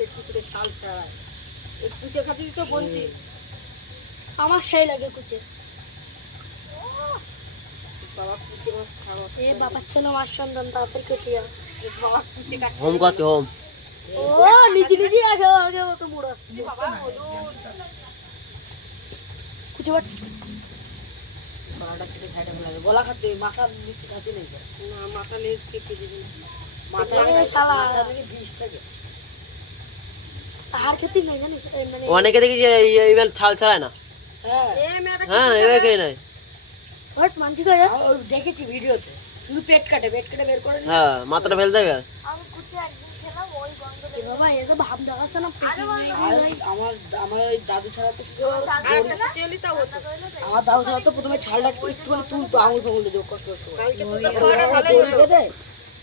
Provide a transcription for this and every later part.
কুচে কুচে শাল ছাড়ায়। এই কুচে খাতির তো বলতি আমার সেই লাগে কুচে বাবা কুচে মাছ খাওয়া এ বাবার ছেলে মাছ সন্তান তাড়াতাড়ি কেটিয়া বাবা কুচে কাটে হোম করতে হোম। ও নিজে নিজে আগে আগে মতো মুড় বাবা কুচে বাট গলাটা কেটে সাইডে ফেলাবে গলা খাতে মাথা খাতে নেই। না মাথা লেজ কেটে দিবি মাথা শালা। মাথা দিকে বিষ থাকে। হাড় খেতে নাই জানিস? মানে অনেকে দেখি যে এই- এইবার ছাল ছাড়ায় না। হ্যাঁ। হ্যাঁ এবার খেয়ে নেয় হট মানছি আমি দেখেছি ভিডিওতে। শুধু পেট কাটে পেট কাটে বের করে হ্যাঁ মাথাটা ফেলতে হবে আমি কুচে একদিন খেলাম ওই গন্ধ বাবা এ তো ভাব দেখাচ্ছে না আর আমার আমার ওই দাদু ছাড়া তো কি করে দড়ি- আমার দাদু ছাড়া তো প্রথমে ছালটা একটুখানি তুলতো আঙুল ফাঙুল দিয়ে কষ্ট কষ্ট করে।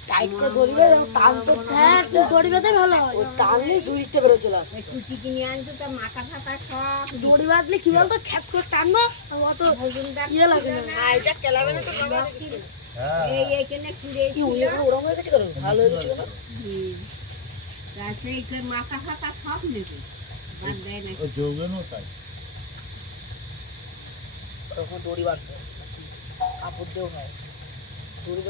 টাইট করে ধরিবে এবং টানতো হ্যাঁ তুই দড়ি বেঁধে ভালো হয় ওই টানলে দুই দিকতে বেরো চলে আসে দড়ি বাঁধলে কি বলতো খ্যাপ করে টানবো অত ইয়ে লাগে না। কি ওই এগুলো ওরম হয়ে গেছে কেন? ভালো হয়ে গেছে কেন? ওরকম দড়ি বাঁধবে কাপড় দিয়েও হয় দড়ি দিয়ে কাপড় তো পেঁয়াজ দেয় দিয়ে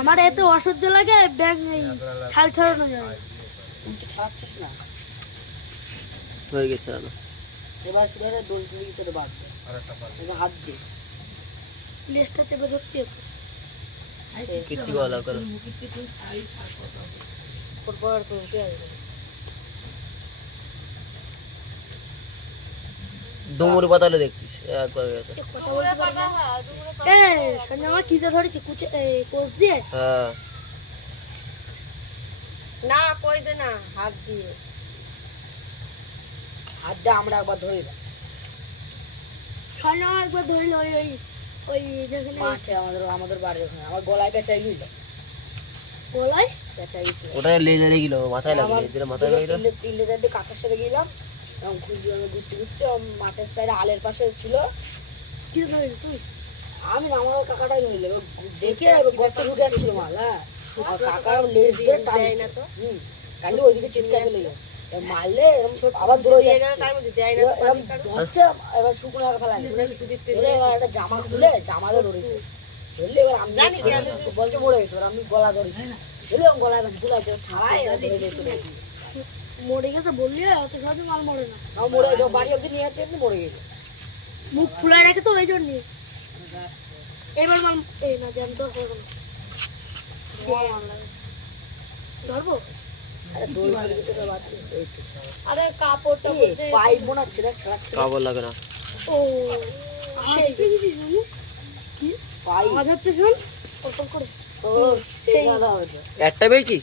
আমার এতে অসহ্য লাগে ব্যাগ এই ছাল ছাড়ানো যাবে। ছাড়াচ্ছিস না। হয়ে গেছে এবার শুধু দড়ি টড়ি বাঁধবে এবার হাত দিয়ে লেজটা চেপে ধরতে কিচ্ছু বলা করো। পর করে আসবে। ডুমুর পাতালে দেখতিস একবার গেছে। কথা বলতে পারি এ সঞ্জয় আমার কিতে ধরেছি কুচে এই কোচ দিয়ে? হ্যাঁ। না কই দে না হাত দিয়ে। আমরা একবার ধরে একবার ওই ওই ওই যেখানে মাঠে আমাদের আমাদের বাড়ির ওখানে। আমার গলায় পেঁচাই গেল গলায়? পেঁচাই ওটা লেজে লেগেছিল মাথায় লাগে লেজের মাথায় লাগল চারটে কাকার সাথে গেলাম এবং আমি ঘুরতে ঘুরতে মাঠের সাইডে আলের পাশে ছিল। তুই? আমি না আমার কাকাটাই ধরলে। দেখে গর্ত ঢুকে যাচ্ছিল মাল হ্যাঁ। আর কাকার লেজ ধরে টানি হুম টানলে ওইদিকে চিৎকার চলে যায়। মারলে আবার এবার এরকম ধরছে এবার শুকনো আগে ফেলা ধরে এবার একটা জামা খুলে জামা দিয়ে ধরেছে। ধরলে এবার আমি বলছে মরে গেছে। এবার আমি গলা ধরেছি। ধরলে গলায় বাসি চলে আসছে ছাড়াই এবার ধরে চলে গেছে। মরে গেছে বললি অত সহজে মাল মরে না। মরে বাড়ি অব্দি নিয়ে মরে গেছে। মুখ ফুলাই রাখে তো ওই জন্যই এবার মাল এই না জ্যান্ত আছে এখন। ধরবো? আরে কাপড়টা পাইপ ছাড়াচ্ছে। কাপড় লাগে না। ও সেই কি পাইপ। শুন। ওরকম করে? ও সেই। একটা পেয়েছিস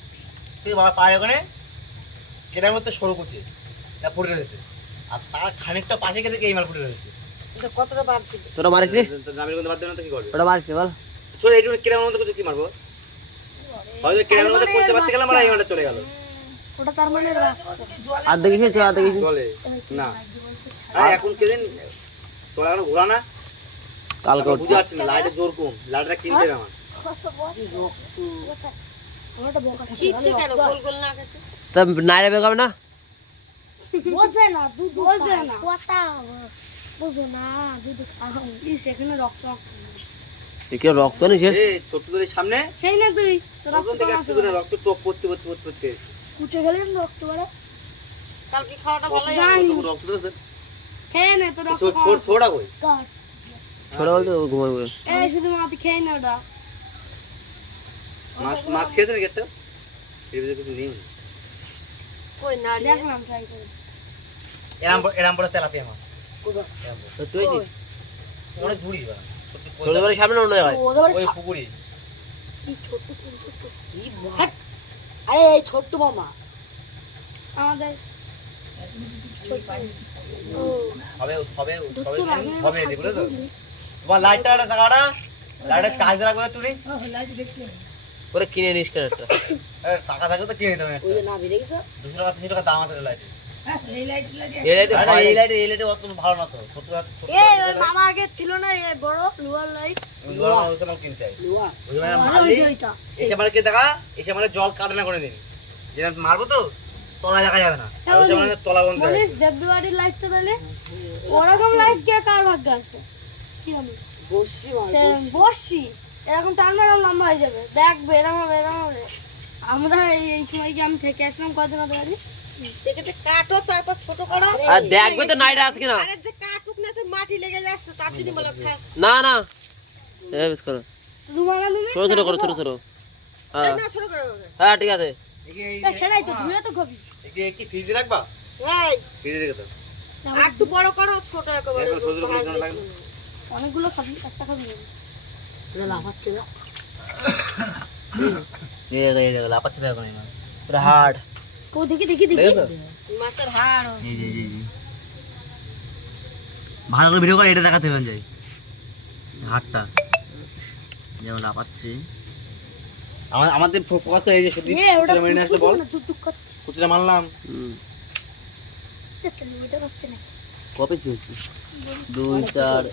তুই পাড়ে ওখানে কেনার মতো সরু করছে ফুটে রয়েছে আর তার খানিকটা পাশে গেছে এই মাল ফুটে রয়েছে কতটা বাদ দিল তোরা মারিস নি? তো গ্রামের মধ্যে বাদ দেবে তো কি করবে? ওটা মারিস বল। ছোট এইটুকু কেনার মতো কিছু কি মারবো? হয়তো কেনার মধ্যে করতে পারতে গেলাম আর এই মালটা চলে গেল। ওটা তার মানে আর দেখিস আর দেখিস চলে। না। আরে এখন কেদিন তোরা এখন ঘোরা না? কালকে উঠ বুঝে যাচ্ছে না লাইটের জোর কম। লাইটটা কিনতে হবে আমার। ওটা বোকা চিচ্ছে কেন? গোল গোল না খেতে। তা নাইরা বেগাবে না? বোঝে না দুধ বোঝে না। কথা বুঝো না দুধ খাও। এখানে রক্ত এ কি রক্ত নেই শেষ। ছোট তোরের সামনে। সেই না তুই ওখান থেকে একটু করে রক্ত টপ পড়তে পড়তে পড়তে পড়তে। কুচে গেলে রক্ত বাড়ে কালকে খাওয়াটা ভালো কত রক্ত দিয়েছে? খেয়ে নে তোর রক্ত ছোট ছোট ছোড়া কই? কাট ছোট বলতে ঘুমাই এই শুধু মাটি খেয়ে নে ওটা। মাছ মাছ খেয়েছে নাকি একটা এর ভিতরে কিছু নেই কই নাড়ি দেখলাম ট্রাই করে। এরাম এরাম বড় তেলাপিয়া মাছ। কোথা তো তুই অনেক দূরই বাড়া। ছোট বাড়ির সামনে অন্য জায়গায় ওই সা- কি ছোট ছোট ই আরে এই ছোট্ট মামা। আমাদের হবে হবে হবে ধরতো না, আমি হবে থাকব, তো? তোমার লাইটটা একটা লাইটটা চার্জ রাখবে তুমি ওরে কিনে নিস কেন একটা? টাকা থাকলে তো কিনে নিতে হবে ওই না বেরিয়ে গেছে দুশো টাকা তিনশো টাকা দাম আছে লাইট এই লাইটে আরে এই লাইট এই লাইটে অত ভালো না তো। সত্তর হাজার এই মামা আগে ছিল না এই বড় লোয়ার লাইট হয়। মানে মানে জল কাটে না করে দিন যেটা মারবো তো তলায় দেখা যাবে না। সময় তলা বন্ধ দেবদুয়ারির লাইটটা তাহলে? ওরকম লাইট কে কার ভাগ্য আছে? কি জানি বসছি মা সে বসছি এরকম টানবে এরকম লম্বা হয়ে যাবে। ব্যাগ বেরাম হবে এরম হবে আমরা এই এই সময় কি আমি থেকে আসলাম কাটো তারপর ছোট করো। আর দেখবে তো নাইট আজকে না। আরে যে কাটুক না তো মাটি লেগে যাচ্ছে তার জন্য বলে না না। এই বেশ করো। রুমানা তুমি? ছোট ছোট করো ছোট ছোট। হ্যাঁ। না ছোট করো হ্যাঁ ঠিক আছে। একে এই তা সেটাই তো ধুয়ে তো কবি। কি ফ্রিজে রাখবা? হ্যাঁ ফ্রিজে রেখে দাও। আর একটু বড় করো ছোট একেবারে। অনেকগুলো খাবি একটা খাবি এটা লাফাচ্ছে দেখো এই দেখো লাপাচ্ছে দেখো না পুরো হার্ড ও দেখি দেখি দেখি দেখেছ মাছের হাড় ভালো করে ভিডিও করে এটা দেখাতে হবে যাই হাতটা যেমন লাপাচ্ছে আমার আমাদের ফোকাস তো এই যে কুচিটা মেরে আসলে বল কুচিটা মারলাম হুম দেখতে ওইটা কপি হয়েছে দুই চার